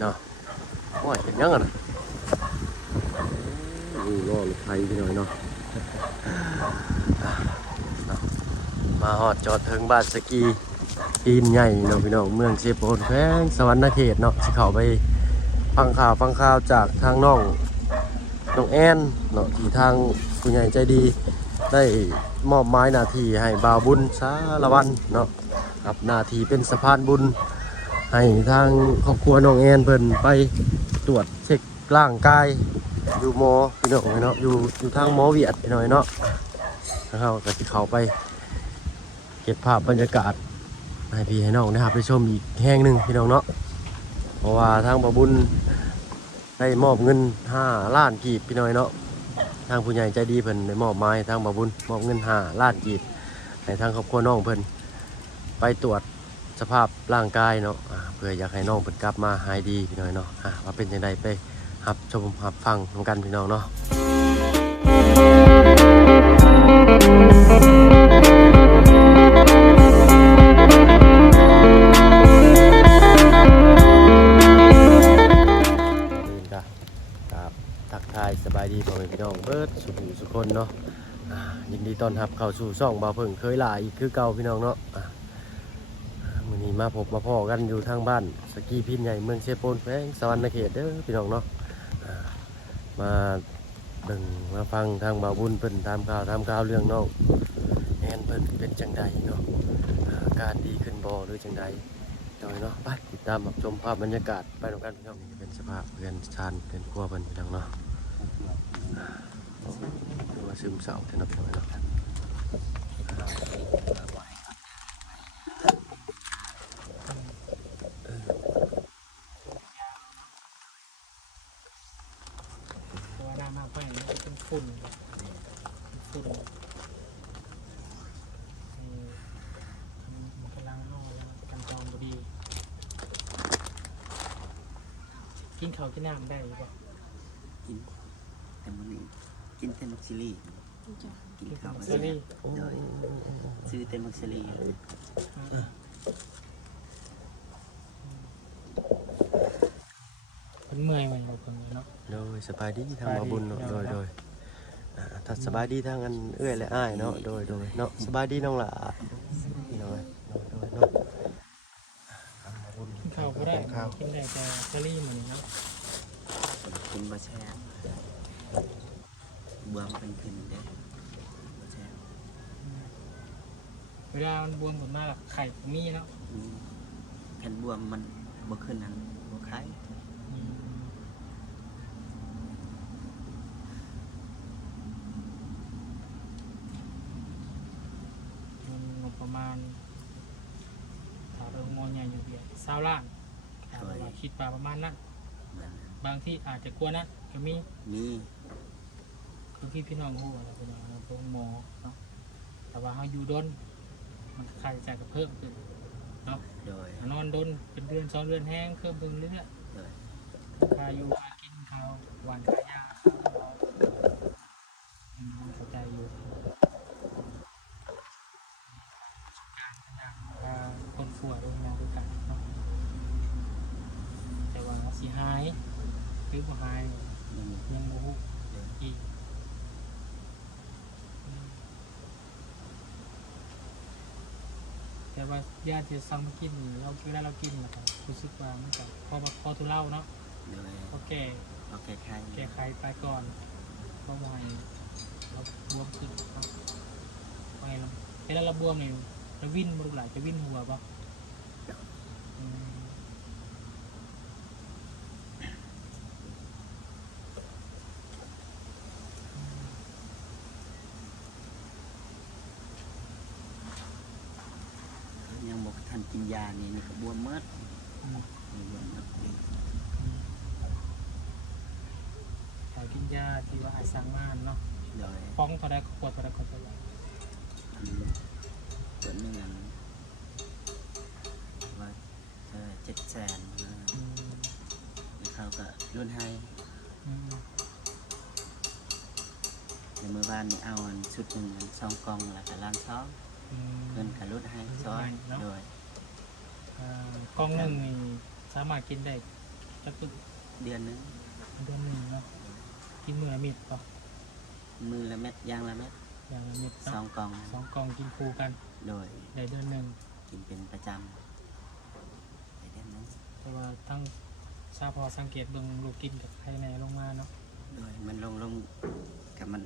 เนาะโอ้ยเป็นยังไงนะนี่ล้อรถไฟพี่น้อยเนาะมาฮอดจอดถึงบ้านสกีปีนใหญ่เนาะพี่น้องเมืองเชโปนแขวงสวรรณเขตเนาะสิเข้าไปฟังข่าวจากทางน้องแอนเนาะที่ทางผู้ใหญ่ใจดีได้มอบหมายหน้าที่ให้บ่าวบุญสารวันเนาะครับหน้าที่เป็นสะพานบุญให้ทางครอบครัวน้องแอนเพิ่นไปตรวจเช็คร่างกายอยู่หมอพี่น้องเนาะอยู่ทางหมอเวียดพี่น้อยเนาะแล้วก็สิเข้าไปเก็บภาพบรรยากาศให้พี่ให้น้องนะครับไปชมอีกแห่งหนึ่งพี่น้องเนาะเพราะว่าทางบ่าวบุญได้มอบเงิน5 ล้านกีบพี่น้อยเนาะทางผู้ใหญ่ใจดีเพิ่นได้มอบหมายทางบ่าวบุญมอบเงิน5 ล้านกีบให้ทางครอบครัวน้องเพิ่นไปตรวจสภาพร่างกายเนาะเพื่ออยากให้น้องเพิ่นกลับมาหายดีพี่น้อยเนาะว่าเป็นจังไดไปรับชมรับฟังนำกันพี่น้องเนาะทักทายสบายดีพ่อแม่พี่น้องเบิดสุขคนเนาะยินดีต้อนรับเข้าสู่ช่องบ่าวเพิ่งเคยหลายอีกคือเก่าพี่น้องเนาะมื้อนี้มาพบมาพ้อกันอยู่ทางบ้านสกีพินใหญ่เมืองเชโปนแขวงสวรรณเขตเด้อพี่น้องเนาะมาเบิ่งมาฟังทางบ่าวบุญเพิ่นตามข่าวเรื่องน้องแอนเพิ่นเป็นจังใดเนาะอาการดีขึ้นบ่หรือจังใดเนาะไปติดตามรับชมภาพบรรยากาศไปด้วยกันพี่น้องนี่เป็นสภาพเรือนชานเป็นครัวเพิ่นพี่น้องเนาะคือว่าซึมเศร้าแต่นับถือเนาะตัวน้ำมากไปเป็นฝุ่นมันกำลังห้องกันจองพอดีกินข้าวกินน้ำได้หรือเปล่ากินแต่มื้อนี้กินแต่มักซิลี่กินข้าว ซีรีส์ โดยซื้อแต่มักซิลี่ เป็นเมื่อยมันอยู่คนเนาะโดยสบายดีทางบ่าวบุญเนาะโดยถ้าสบายดีทางอันเอื้อยและอ้ายเนาะโดยเนาะสบายดีน้องหล่ะพี่น้อยเนาะ กินข้าวก็ได้กินได้แต่ซีรีส์เหมือนเนาะ กินบะแช่บวมเป็นขึ้นเด้บะแช่ เวลามันบวมผลมากไข่มีเนาะ แผ่นบวมมันบ่ขึ้นนั้นบ่คล้าย มันประมาณถ้าเรามองใหญ่อยู่เดียว20 ล้านเราคิดว่าประมาณนั้นบางที่อาจจะกลัวนะก็มีคือพี่น้องรู้อะไรเป็นอย่างเราเป็นหมอเนาะแต่ว่าเขาอยู่ดนมันค่าใช้จ่ายก็เพิ่มขึ้นเนาะ โดย นอนดนเป็นเดือน2 เดือนแห้งเพิ่มขึ้นเรื่อย โดย ๆค่าอยู่ค่ากินข้าวหวานค่ายาเข้าใจอยู่การต่างๆคนป่วยด้วยงานด้วยกันเนาะแต่ว่าสิหายหรือบ่หายยังบ่ฮู้อีกแต่ว่ายาที่สั่งมากินนี่เราเวลาเรากินแล้วก็รู้สึกว่ามันก็พอทุเลาเนาะ โดย พอแก่ โอเคใคร แก้ไขไปก่อนเพราะว่าเราบวมขึ้นครับไปเราเวลาเราบวมเนี่ยเราวิ่นบริหลายจะวิ่นหัวปะยังบ่ทันกินยานี่ก็บวมหมดบวมหมดดี แต่กินยาที่ว่าไอ้สร้างงานเนาะ โดย ฟ้องเขาได้ขวดเขาได้ขวดอะไร ส่วนหนึ่งอันว่า700,000เขาก็รุ่นให้ในเมื่อวานนี้เอาอันชุดหนึ่ง2 กล่องแล้วก็ล้างท้องเพิ่นก็รุ่นให้ซอยโดย กล่องหนึ่งนี่สามารถกินได้ จะตุ เดือนหนึง เดือนหนึ่งเนาะกินมื้อละเม็ดป่ะ มือละเม็ดยางละเม็ด อย่างละเม็ด สอ เนาะ งกล่อง 2 กล่องกินคู่กัน โดย ได้เดือนหนึ่ง กินเป็นประจำได้เดือนหนึง แต่ว่าทั้งทราบพอสังเกตเบิ่งลูกกินกับไข่ในลงมาเนาะ โดยมันลงกับมัน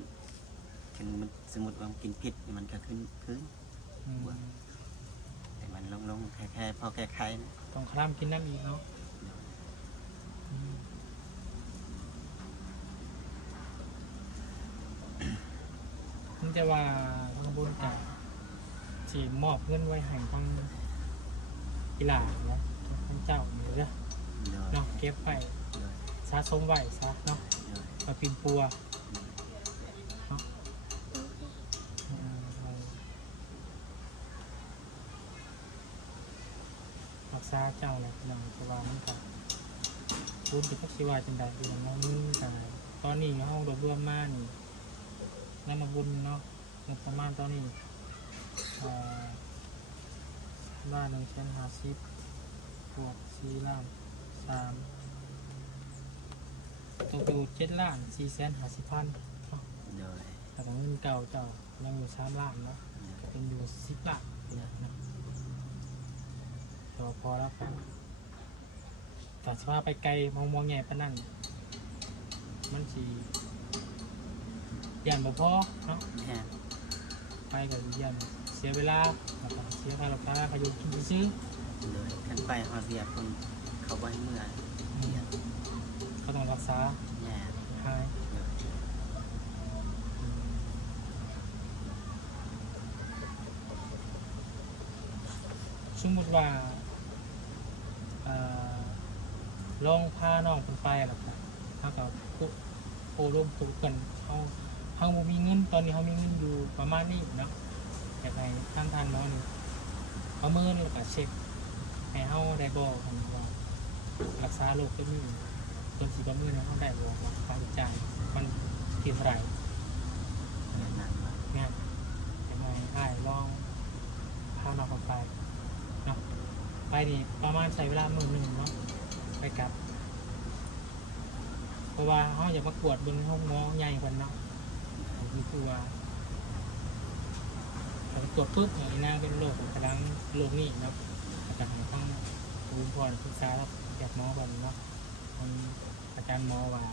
ถึงมันสมมติว่ามันกินพิษมันก็ขึ้นพื้น อืม แต่มันลงแค่พอแก้ไขนะ ต้องคลำกินน้ำอีกเนาะอืมมันจะว่าทางบนกับสีมอบเงินไว้ให้ทางกีฬาเนาะทางเจ้าอยู่เด้อ โดย เนาะเก็บไว้ โดย สะสมไว้ซะเนาะ โดย มาปินปัวเนาะอืมรักษาเจ้าแหละพี่น้องเพราะว่ามันกับบุญกับพักชีวาจันใดพี่น้องมึงกันตอนนี้เรารวมมานี่นั่นมาบุญเนาะงบประมาณตอนนี้บ้าน150,000บวก4,300,000ตกอยู่7,450,000เนาะ โดย แต่ของเงินเก่าเจ้ายังอยู่3,000,000เนาะเป็นอยู่10,000,000นะตัวพอแล้วกันแต่สภาพไปไกลมองใหญ่ปะนั่นมันสียันบ่พอเนาะ แม่ ไปกับยันเสียเวลาแล้วก็เสียค่ารักษาพยุกินซื้อ โดยขันไปฮอดเวียคนเขาไว้เมื่อย ก็ต้องรักษา แม่ หาย โดย สมมติว่าลองพาน้องคนไปหรอกครับถ้ากับโอ้ร่มตุกกันเขาบ่มีเงินตอนนี้เขามีเงินอยู่ประมาณนี้เนาะอยากให้ท่านน้องนี่เอามือแล้วก็เช็คให้เขาได้บอกกันว่ารักษาโรคตัวนี้ต้นสีประเมินเขาได้บอกว่าค่าใช้จ่ายมันที่เท่าไหร่ แม่นั่นว่า เนี่ยยังไงได้ลองพาน้องคนไปเนาะไปนี่ประมาณใช้เวลามื้อหนึ่งเนาะไปกลับเพราะว่าเขาอยากมากวดบนห้องหมอใหญ่กว่าเนาะนี่คือว่าถ้าไปตรวจปุ๊บอย่างนี้นะเป็นโรคกำลังโรคนี้เนาะอาจารย์ต้องดูก่อนศึกษาแล้วจากหมอก่อนเนาะอาจารย์หมอว่า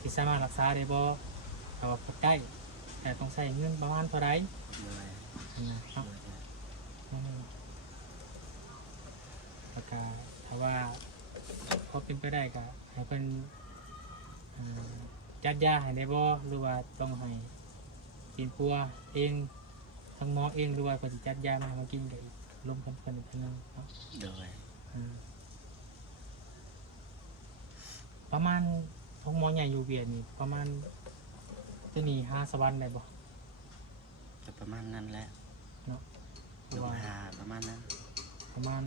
ที่สามารถรักษาได้บ่ถ้าว่าพบได้แต่ต้องใช้เงินประมาณเท่าไหร่ โดย นะครับ แล้วก็ถ้าว่าพอเป็นไปได้ก็ให้เป็นจัดยาให้ได้บ่หรือว่าต้องให้กินปัวเองทั้งหมอเองหรือว่าก็จะจัดยามาให้มากินกันอีกรวมกันอีกทีนึงเนาะ โดย ประมาณท้องหมอใหญ่อยู่เวียนนี่ประมาณตัวนี้5 สวรรค์ได้บ่ ก็ประมาณนั้นแหละ เนาะเพ ล ราะ ง ว่า หาประมาณนั้น ประมาณ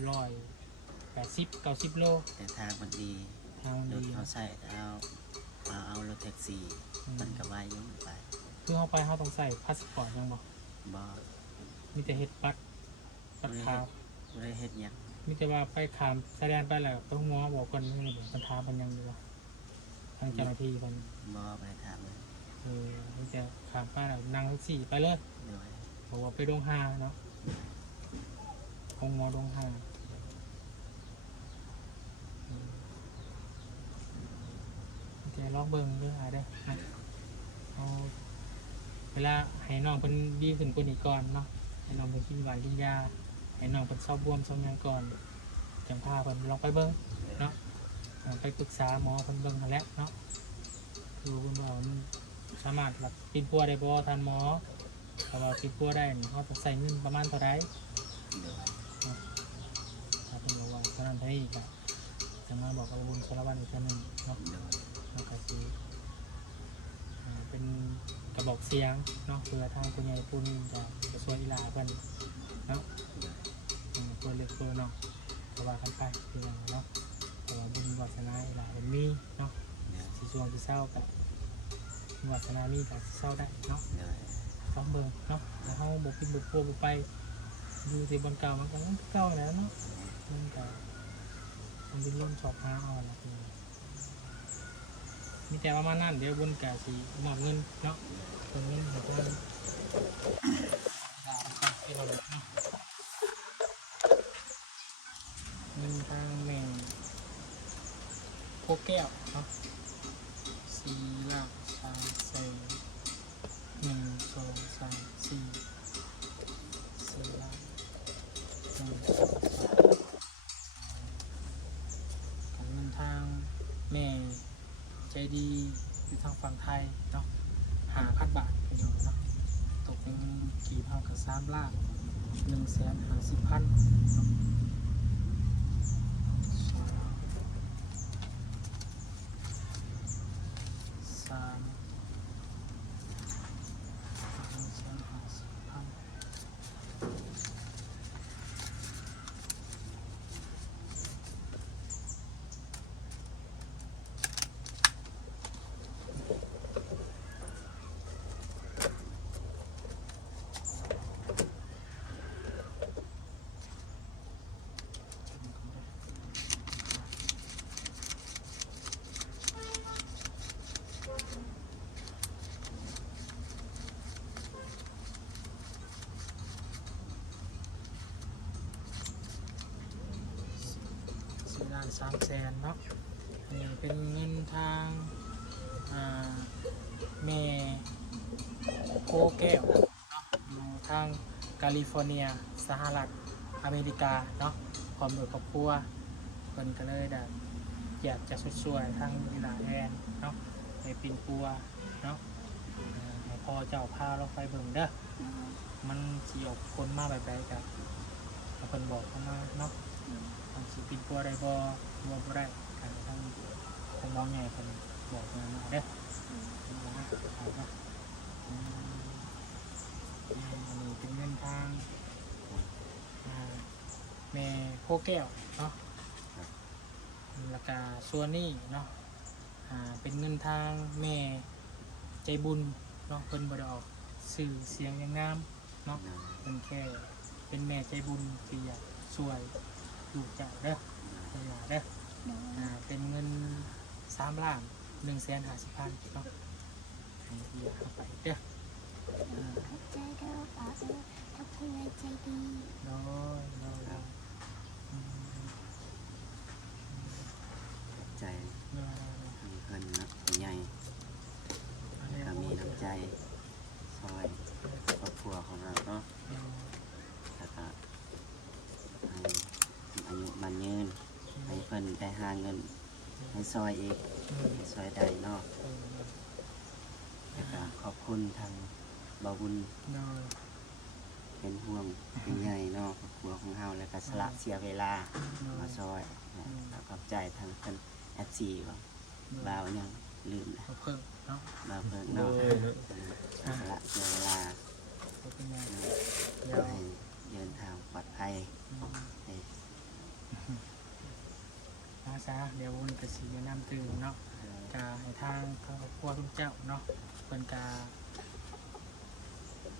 180-90 โล แต่ทางมันดี ทางมัน รถ ดี เขาใส่เอารถแท็กซี่มันก็ไว้ยุ่งไป คือเขาไปเขาต้องใส่พาสปอร์ตยังบ่ บ่ มีแต่เฮ็ดบัตรขาว บ่ได้เฮ็ดหยัง มีแต่ว่าไปขามแสดงไปแล้วต้องหมอบอกก่อนนี่ปัญหามันยังอยู่ว่าทางเจ้าหน้าที่มัน บ่ไปถามเลย มีแต่ขามไปแล้วนั่งแท็กซี่ไปเลย โดย บอกว่าไปดงฮาเนาะองหมอดงฮามีแต่ลองเบิ่งเรื่องอะไรได้อนะเอาเวลาให้น้องเป็นดีขึ้นกว่านี้ก่อนเนาะให้น้องเป็นกินหวานกินยาให้น้องเป็นเศร้าบวมเศร้าหยังก่อนจังพาเพิ่นลองไปเบิ่งเนาะไปปรึกษาหมอเพิ่นเบิ่งนั่นแหละเนาะดูเพิ่นว่ามันสามารถแบบกินปัวได้บ่ทานหมอถ้าว่ากินปัวได้นี่เขาต้องใส่เงินประมาณเท่าไหร่ โดย ถ้าเพิ่นบอกว่าเท่านั้นเท่านี้ก็จะมาบอกกับบุญสารวัตรอีกเทื่อหนึงเนาะ โดย แล้วก็สิเป็นกระบอกเสียงเนาะเพื่อทางผู้ใหญ่ผู้นี้จะช่วยอีหลาเพิ่นเนาะ เพื่อเล็กเพื่อน้องก็ว่ากันไปพี่น้องเนาะเพราะว่าบุญวาสนาอีหลายมันมีเนาะสิช่วงที่เศร้ากับบุญวาสนามีกับเศร้าได้เนาะ โดย ต้องเบิ่งเนาะแล้วเฮาบ่กินบ่พัวบ่ไปอยู่ที่บนเก่ามันก็ยังเก่าแล้วเนาะมันก็ ดิ้นรนสอบหาเอาล่ะมีแต่ประมาณนั้นเดี๋ยวบุญกะสิมอบเงินเนาะเป็นเงินของท่านที่เราเนาะเงินทางแม่โคแก้วเนาะ4 ล้าน3 แสน1 2 3 4 ล้าน1 2 3ของเงินทางแม่ใจดีอยู่ทางฝั่งไทยเนาะ5,000 บาทเป็นอย่างเนาะตกเป็นกี่เท่ากับ3 ล้าน150,000เนาะ4 ล้าน3 แสนเนาะนี่เป็นเงินทางแม่โคแก้วเนาะอยู่ทางแคลิฟอร์เนียสหรัฐอเมริกาเนาะพร้อมด้วยครอบครัวเพิ่นก็เลยได้อยากจะสวยๆทางอีหลาแอนเนาะไปปินปัวเนาะให้พ่อเจ้าพาเราไปเบิ่งเด้อมันสิออกคนมาแบบใดกับเพิ่นบอกเข้ามาเนาะมันสิปินปัวได้บ่ได้การทางหมอใหญ่เพิ่นบอกมาเด้ออันนี้เป็นเงินทางแม่โคแก้วเนาะแล้วก็ส่วนนี้เนาะเป็นเงินทางแม่ใจบุญเนาะเพิ่นบ่ได้ออกสื่อเสียงอย่างงามเนาะเพิ่นแค่เป็นแม่ใจบุญที่อยากช่วยลูกเจ้าเด้อเด้อเป็นเงิน3 ล้าน150,000เนาะให้ที่เอาไปเด้อขอบใจเด้อป้าเด้อถ้าผู้ใหญ่ใจดี น้อยใจมีเพิ่นนะผู้ใหญ่แล้วก็มีน้ำใจซอยครอบครัวของเราเนาะแล้วก็ให้อายุมันยืนให้เพิ่นได้หาเงินให้ซอยอีกให้ซอยได้เนาะแล้วก็ขอบคุณทางบ่าวบุญเป็นห่วงเป็นใหญ่เนาะครอบครัวของเฮาแล้วก็สละเสียเวลามาซอยแล้วขอบใจทางเพิ่น FC ว่าบ่าวยังลืมนะ เพิ่มเนาะ บ่าวเพิ่นเนาะสละเสียเวลา เป็นไง เดี๋ยวให้เดินทางปลอดภัยให้ อาซาเดี๋ยววนกระสีน้ำตื่นเนาะกาให้ทางครอบครัวทุกเจ้าเนาะเพิ่นกา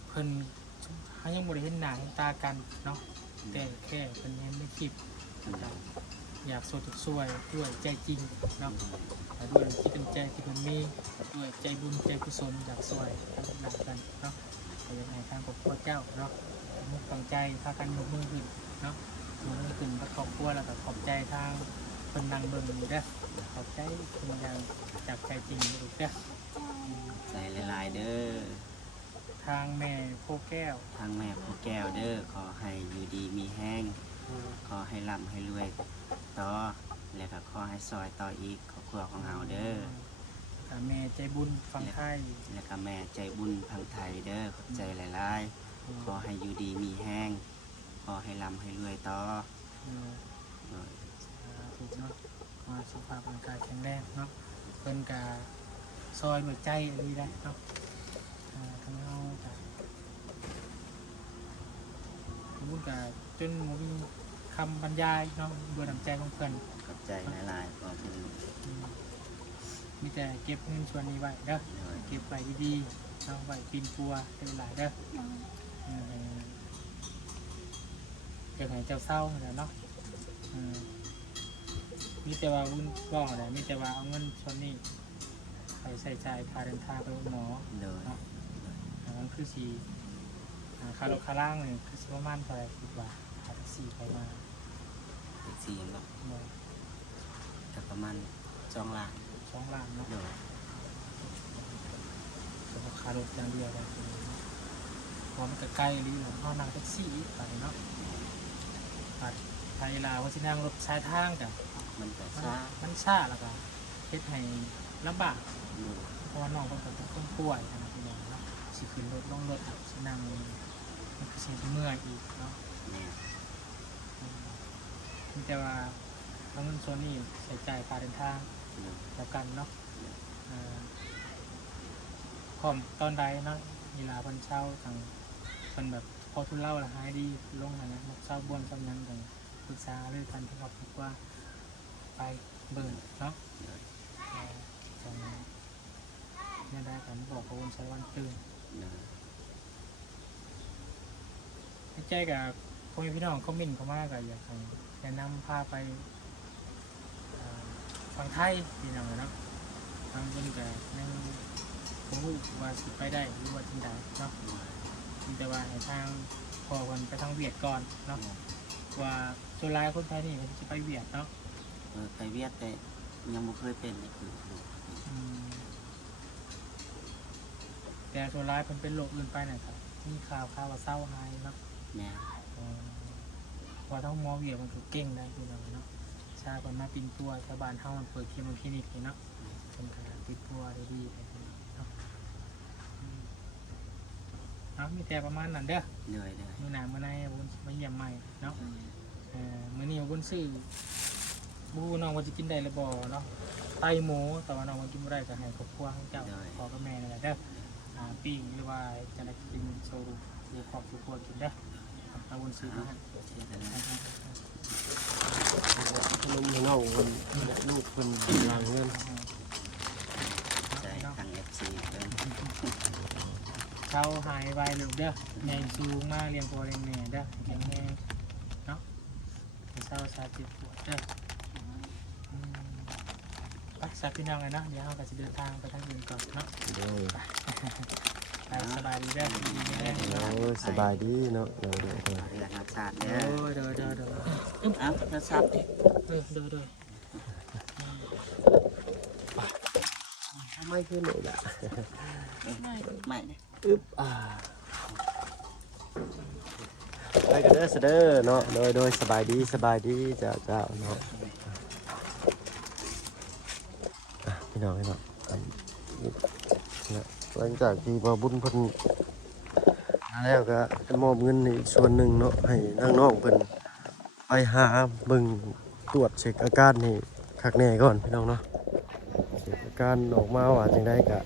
เพิ่นเขายังบ่ได้เห็นหน้าเห็นตากันเนาะแต่แค่เพิ่นเห็นในคลิปอยากสวยสวยด้วยใจจริงเนาะด้วยคิดเป็นใจที่มันมีด้วยใจบุญใจกุศลอยากสวยทั้งหลักกันเนาะแต่ยังไงทางครอบครัวเจ้าเนาะมุกฝังใจพากันยกมือขึ้นเนาะยกมือขึ้นครอบครัวแล้วก็ขอบใจทางคนนั่งเบิ่งอยู่เด้อขอบใจคุณอย่างจากใจจริงอยู่เด้อ ใจหลายๆเด้อ ทางแม่โคแก้ว ทางแม่ผู้แก้วเด้อขอให้อยู่ดีมีแห้งขอให้ร่ำให้รวยต่อแล้วก็ขอให้ซอยต่ออีกครอบครัวของเฮาเด้อ แม่ใจบุญฟังไทย แล้วก็แม่ใจบุญพังไทยเด้อขอบใจหลายๆขอให้อยู่ดีมีแห้งขอให้ร่ำให้รวยต่อโดย ถูกเนาะมาสุขภาพร่างกายแข็งแรงเนาะเพิ่นกาซอยหัวใจดีได้เนาะทำให้เราจะพูดกับจนมีคำบรรยายเนาะด้วยน้ำใจของเพิ่น ขอบใจหลายๆขอเป็น มีแต่เก็บเงินส่วนนี้ไว้เด้อเก็บไว้ดีๆเอาไว้ปีนปัวเป็นหลายเด้อเก็บให้เจ้าเศร้าแหละเนาะ มีแต่ว่าวุ่นว่องอะไรมีแต่ว่าเอาเงินส่วนนี้ไปใส่ใจพาเดินทางไปหมอ โดย เนาะมันคือสีคารถคาร่างเนี่ยคือประมาณเท่าไหร่คิดว่าคาแท็กซี่ไปมา แท็กซี่เนาะ เมื่อ ก็ประมาณ2 ล้าน 2 ล้านเนาะ โดย เฉพาะคารถอย่างเดียวเลยพอมันก็ใกล้ลิ้วเอานั่งแท็กซี่ไปเนาะไทยลาวว่าสินั่งรถสายทางกัน มันก็ช้า มันช้าแล้วก็เฮ็ดให้ลำบาก โดย เพราะว่าน้องเป็นคนป่วยนะพี่น้องเนาะสิขึ้นรถลงรถสินั่งมันก็สิเมื่อยอีกเนาะ แม่ มีแต่ว่าเอาเงินส่วนนี้ใส่ใจค่าเดินทาง โดย แล้วกันเนาะพร้อมตอนใดเนาะเวลาเพิ่นเช่าทางเพิ่นแบบพอทุนเล่าละหายดีลงนะเช่าบ่วนจำยังกันปรึกษาเรื่องกันที่เขาคิดว่าไปเบิ่งเนาะตอนนี้เนี่ยได้กันบอกกับวนใช้วันตื่น โดย ให้ใจกับพ่อแม่พี่น้องคอมเมนต์เข้ามาก็อยากให้แนะนำพาไปฝั่งไทยพี่น้องเนาะทางคนก็ยังผมรู้ว่าสิไปได้หรือว่าจังใดเนาะมีแต่ว่าให้ทางพอคนไปทางเวียดก่อนเนาะว่าส่วนหลายคนไทยนี่มันจะไปเวียดเนาะ ไปเวียดแต่ยังบ่เคยเป็นนี่คือ อืมแต่ส่วนหลายคนเป็นโรคอื่นไปนะครับมีข่าวว่าเศร้าหายเนาะ แม่ ว่าทั้งหมอเวียมันถูกเก่งได้พี่น้องเนาะชาคนมาปินตัวชาวบ้านเฮามันเปิดคลินิกนี่เนาะเป็นการปิดตัวได้ดีไปเนาะมีแต่ประมาณนั้นเด้อ เหนื่อยเลย มื้อหน้ามื้อในวุ้นมาเยี่ยมใหม่เนาะมื้อนี้วุ้นซื้อบูน้องว่าจะกินได้หรือบ่เนาะไตหมูแต่ว่าน้องว่ากินบ่ได้ก็ให้ครอบครัวของเจ้าขอกับแม่นั่นแหละเด้อปิ้งหรือว่าจะได้กินโชว์เดี๋ยวครอบครัวกินเด้อเอาวุ้นซื้อมาให้ ขนมให้น้องคนลูกคนหลังเงิน ใจทาง FC เพิ่น เขาหายไปเลยเด้อใหญ่สูงมากเรียงพอเรียงแม่เด้อแข็งแรงเนาะเศร้าชาติปวดเด้อไปสักพี่น้องเลยเนาะเดี๋ยวเราก็จะเดินทางไปทางอื่นก่อนเนาะ โดย ไปสบายดีเด้อดีเด้อ โอ้ยสบายดีเนาะโดย เรือนรับชาติ เด้ เด้อ อเด้อเด้อเด้อ เอ้าโทรศัพท์ดิ เด้อเด้อ ทำไมขึ้นเลยล่ะ ไม่เนี่ย อึ๊บไปกันเด้อเด้อเนาะโดยสบายดีเจ้าเนาะพี่น้องหลังจากที่มาบุญเพิ่นมาแล้วก็จะมอบเงินอีกส่วนหนึ่งเนาะให้ทางน้องเพิ่นไปหาเบิ่งตรวจเช็คอาการนี่คักแน่ก่อนพี่น้องเนาะเช็คอาการออกมาว่าจังไดก็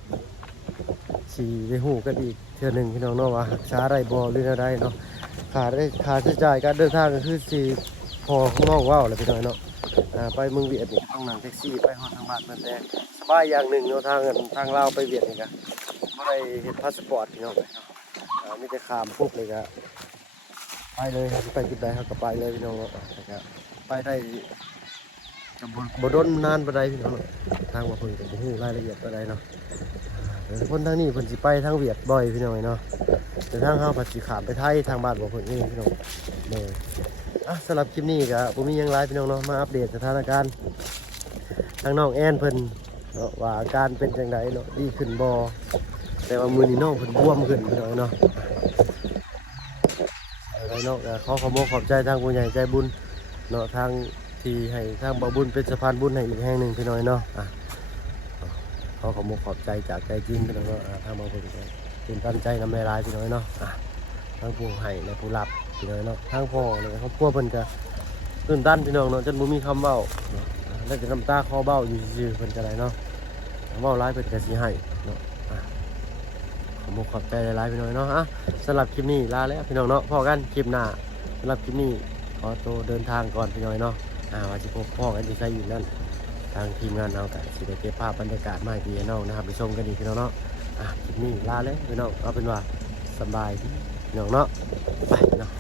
สิได้ฮู้กันอีกเทื่อหนึงพี่น้องเนาะว่ารักษาได้บ่หรือแนวใดเนาะค่าใช้จ่ายการเดินทางก็คือสิพอของน้องเว้าแหละพี่น้องเนาะไปเมืองเวียดนี่ต้องนั่งแท็กซี่ไปฮอดทางบ้านเพิ่นแต่สบายอย่างหนึ่งเนาะทางลาวไปเวียดนี่ก็บ่ได้เฮ็ดพาสปอร์ตพี่น้องเนาะมีแต่ข้ามปุ๊บเลยก็ไปเลยไปจุดใดเขาก็ไปเลยพี่น้องเนาะแล้วก็ไปได้ก็บ่โดนนานปานใดพี่น้องเนาะทางว่าเพิ่นก็บ่ฮู้รายละเอียดปานใดเนาะคนทางนี้เพิ่นสิไปทางเวียดบ่อยพี่น้องเนาะแต่ทางเฮาผัดสิข้ามไปไทยทางบ้านบ่เพิ่นเองพี่น้องเลยสำหรับคลิปนี้ก็บ่มีหยังหลายพี่น้องเนาะมาอัปเดตสถานการณ์ทางน้องแอนเพิ่นเนาะว่าอาการเป็นจังไดเนาะดีขึ้นบ่แต่ว่ามื้อนี้น้องเพิ่นบวมขึ้นพี่น้องเนาะแล้วเนาะขอขอบใจทางผู้ใหญ่ใจบุญเนาะทางที่ให้ทางบ่บุญเป็นสะพานบุญให้อีกแห่งหนึงพี่น้องเนาะขอขอบใจจากใจจริงพี่น้องเนาะทางบ่บุญตื่นตันใจนำแม่ลายพี่น้องเนาะทางผู้ให้และผู้รับพี่น้องเนาะทางพ่อเนี่ยครอบครัวเพิ่นก็ตื่นตันพี่น้องเนาะจนบ่มีคำเว้าแล้วจะน้ำตาคอเบ้าอยู่ซื่อๆเพิ่นก็ได้เนาะเว้าหลายเพิ่นก็สิให้เนาะขอบใจหลายๆพี่น้องเนาะสำหรับคลิปนี้ลาแล้วพี่น้องเนาะพอกันคลิปหน้าสำหรับคลิปนี้ขอตัวเดินทางก่อนพี่น้องเนาะว่าสิพบพ่อกันที่ใช้อยู่นั่นทางทีมงานเราก็สิได้เก็บภาพบรรยากาศมาให้พี่น้องนะครับไปชมกันอีกพี่น้องเนาะคลิปนี้ลาเลยพี่น้องเอาเป็นว่าสบายดีพี่น้องเนาะไปเนาะ